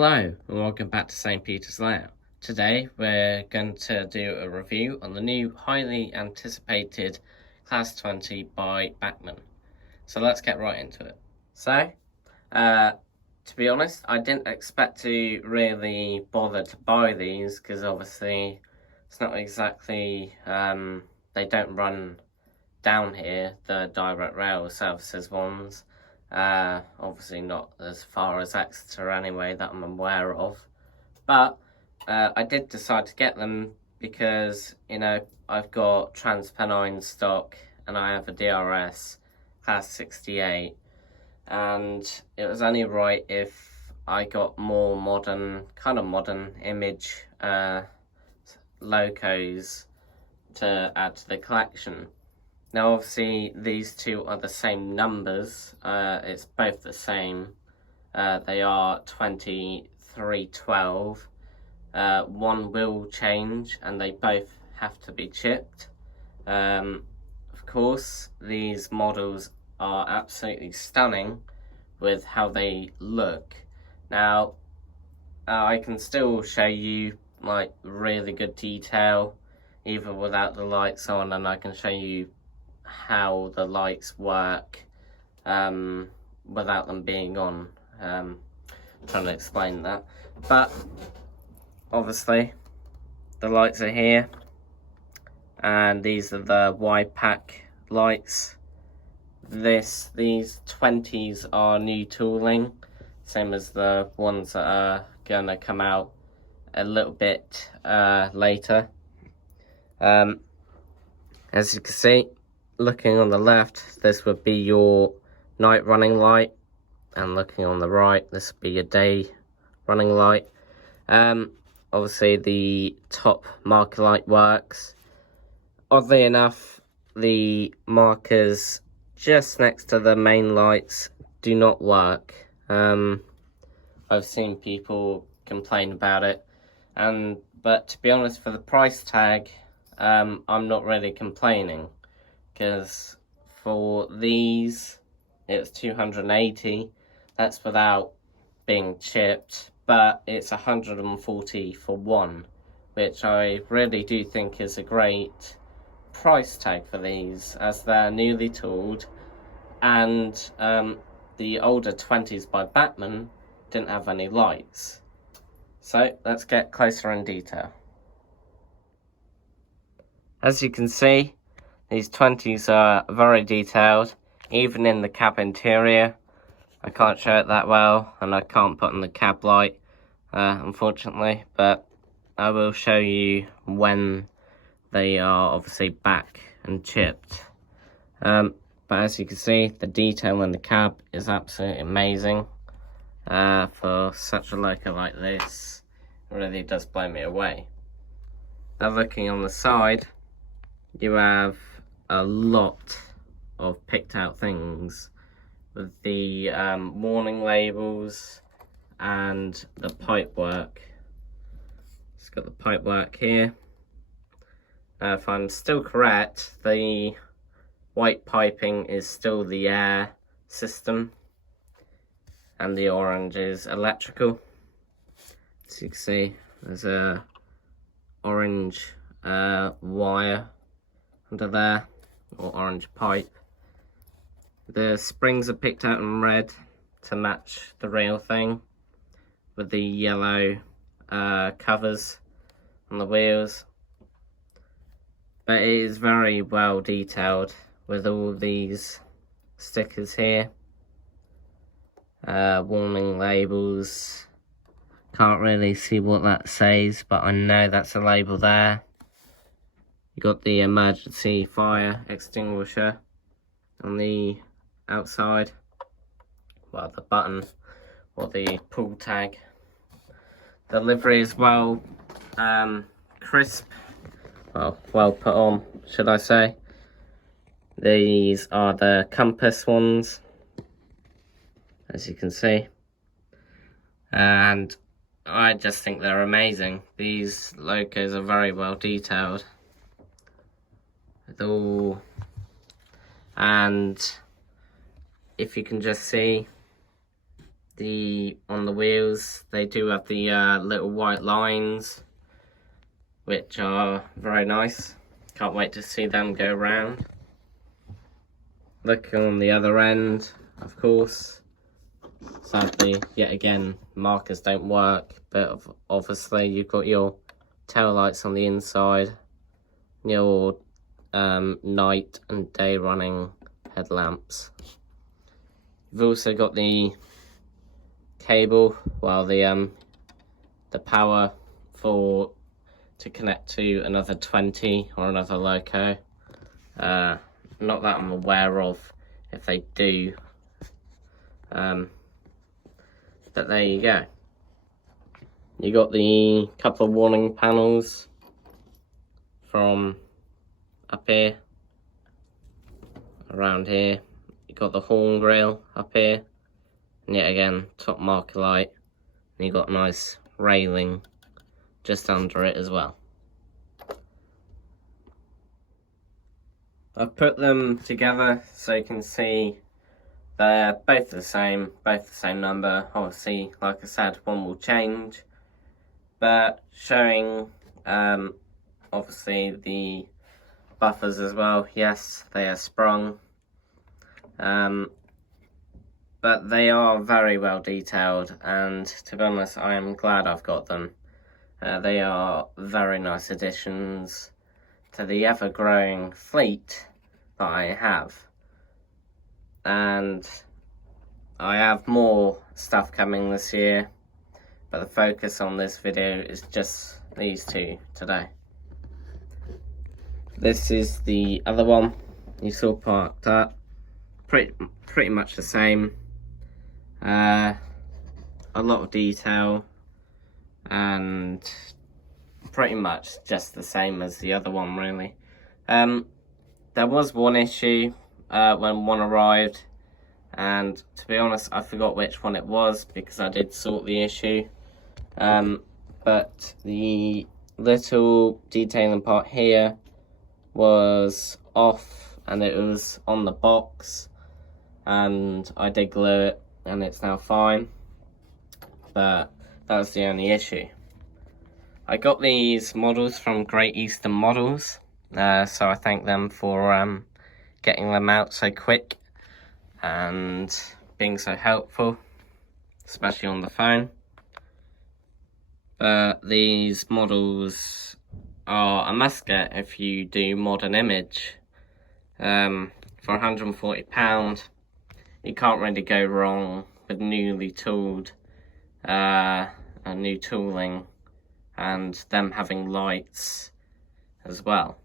Hello and welcome back to St. Peter's Layout. Today we're going to do a review on the new highly anticipated Class 20 by Bachmann. So let's get right into it. So, to be honest, I didn't expect to really bother to buy these because obviously it's not exactly, they don't run down here, the direct rail services ones. Obviously not as far as Exeter anyway, that I'm aware of. But I did decide to get them because, you know, I've got Transpennine stock and I have a DRS Class 68. And it was only right if I got more modern image locos to add to the collection. Now obviously these two are the same numbers, it's both the same, they are 2312, one will change and they both have to be chipped. Of course these models are absolutely stunning with how they look. Now I can still show you like really good detail even without the lights on, and I can show you how the lights work without them being on. Trying to explain that, but obviously the lights are here and these are the wide pack lights. These 20s are new tooling, same as the ones that are gonna come out a little bit later. As you can see, looking on the left, this would be your night running light, and looking on the right, this would be your day running light. Obviously the top marker light works. Oddly enough, the markers just next to the main lights do not work. I've seen people complain about it, but to be honest, for the price tag, I'm not really complaining. Because for these, it's 280, that's without being chipped, but it's 140 for one, which I really do think is a great price tag for these, as they're newly tooled, and the older 20s by Bachmann didn't have any lights. So let's get closer in detail. As you can see, these 20s are very detailed, even in the cab interior. I can't show it that well, and I can't put on the cab light, unfortunately, but I will show you when they are obviously back and chipped. But as you can see, the detail in the cab is absolutely amazing. For such a loco like this, it really does blow me away. Now looking on the side, you have a lot of picked out things with the warning labels and the pipe work. It's got the pipe work here. If I'm still correct, the white piping is still the air system and the orange is electrical. As you can see, there's a orange wire under there, or orange pipe. The springs are picked out in red to match the real thing, with the yellow covers on the wheels. But it is very well detailed with all these stickers here. Warning labels. Can't really see what that says, but I know that's a label there. You got the emergency fire extinguisher on the outside, well, the button or the pull tag. The livery is well crisp, well put on, should I say. These are the compass ones, as you can see, and I just think they're amazing. These locos are very well detailed. And if you can just see, on the wheels, they do have the little white lines, which are very nice. Can't wait to see them go round. Look on the other end, of course. Sadly, yet again, markers don't work, but obviously you've got your tail lights on the inside, your night and day running headlamps. You've also got the cable, well, the power to connect to another 20 or another loco. Not that I'm aware of if they do, but there you go. You got the couple of warning panels from up here, around here. You got the horn grille up here, and yet again top marker light, and you got a nice railing just under it as well. I've put them together so you can see they're both the same number. Obviously, like I said, one will change, but showing obviously the buffers as well. Yes, they are sprung, but they are very well detailed, and to be honest, I am glad I've got them. They are very nice additions to the ever-growing fleet that I have. And I have more stuff coming this year, but the focus on this video is just these two today. This is the other one you saw parked up, pretty much the same. A lot of detail, and pretty much just the same as the other one, really. There was one issue when one arrived, and to be honest, I forgot which one it was because I did sort the issue. But the little detailing part here was off, and it was on the box, and I did glue it, and it's now fine. But that was the only issue. I got these models from Great Eastern Models, so I thank them for getting them out so quick and being so helpful, especially on the phone. But these models are a must get if you do modern image. For £140, you can't really go wrong with newly tooled, new tooling, and them having lights as well.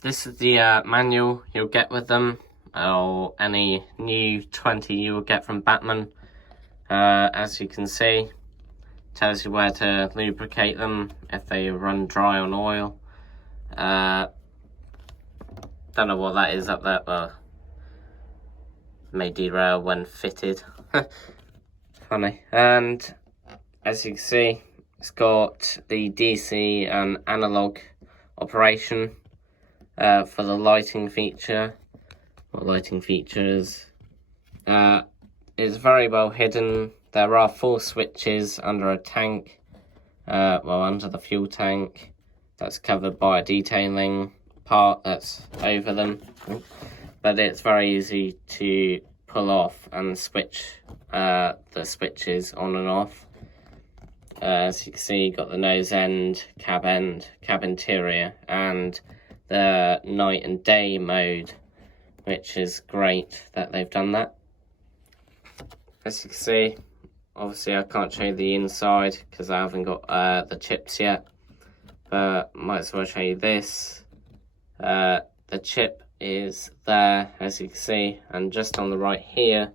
This is the manual you'll get with them, or any new 20 you will get from Bachmann. As you can see, tells you where to lubricate them if they run dry on oil. Don't know what that is up there, but may derail when fitted. Funny. And as you can see, it's got the DC and analog operation for the lighting feature. What lighting features? It's very well hidden. There are 4 switches under a tank, under the fuel tank. That's covered by a detailing part that's over them. But it's very easy to pull off and switch the switches on and off. As you can see, you've got the nose end, cab interior, and the night and day mode, which is great that they've done that. As you can see, obviously I can't show you the inside because I haven't got the chips yet, but might as well show you this. The chip is there, as you can see, and just on the right here,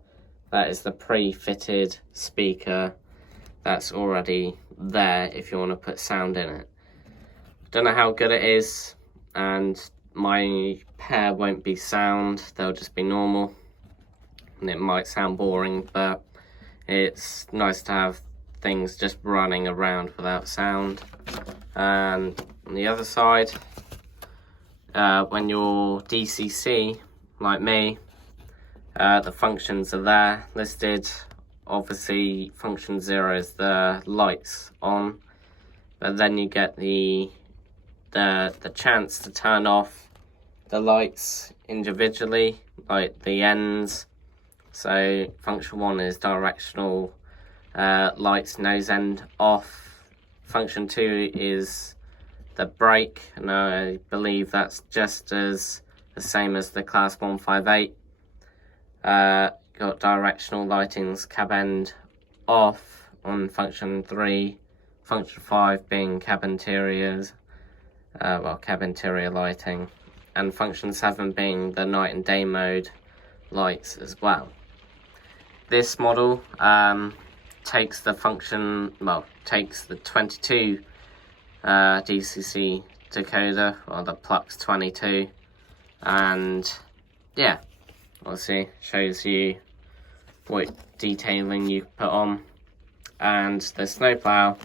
that is the pre-fitted speaker that's already there if you want to put sound in it. Don't know how good it is, and my pair won't be sound, they'll just be normal, and it might sound boring, but it's nice to have things just running around without sound. And on the other side, when you're DCC like me, The functions are there listed. Obviously, function 0 is the lights on, but then you get the chance to turn off the lights individually, like the ends. So function 1 is directional lights, nose end off. Function 2 is the brake, and I believe that's just as the same as the class 158. Got directional lightings, cab end off on function 3, function 5 being cab interiors, cab interior lighting, and function 7 being the night and day mode lights as well. This model takes the 22 DCC decoder, or the Plux 22, and yeah, obviously shows you what detailing you put on. And the snowplow,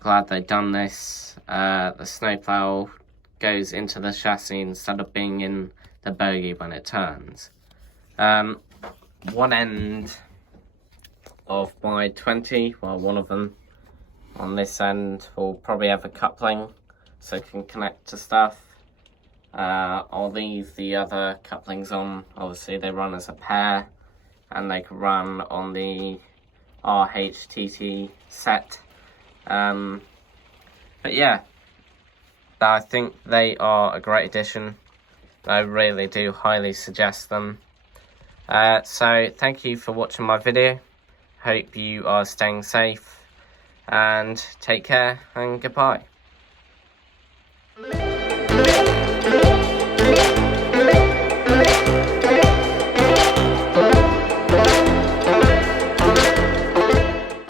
glad they've done this. The snowplow goes into the chassis instead of being in the bogie when it turns. One end of my 20, well, one of them on this end will probably have a coupling so it can connect to stuff. I'll leave the other couplings on. Obviously they run as a pair, and they can run on the RHTT set. But yeah, I think they are a great addition. I really do highly suggest them. So thank you for watching my video. Hope you are staying safe, and take care, and goodbye.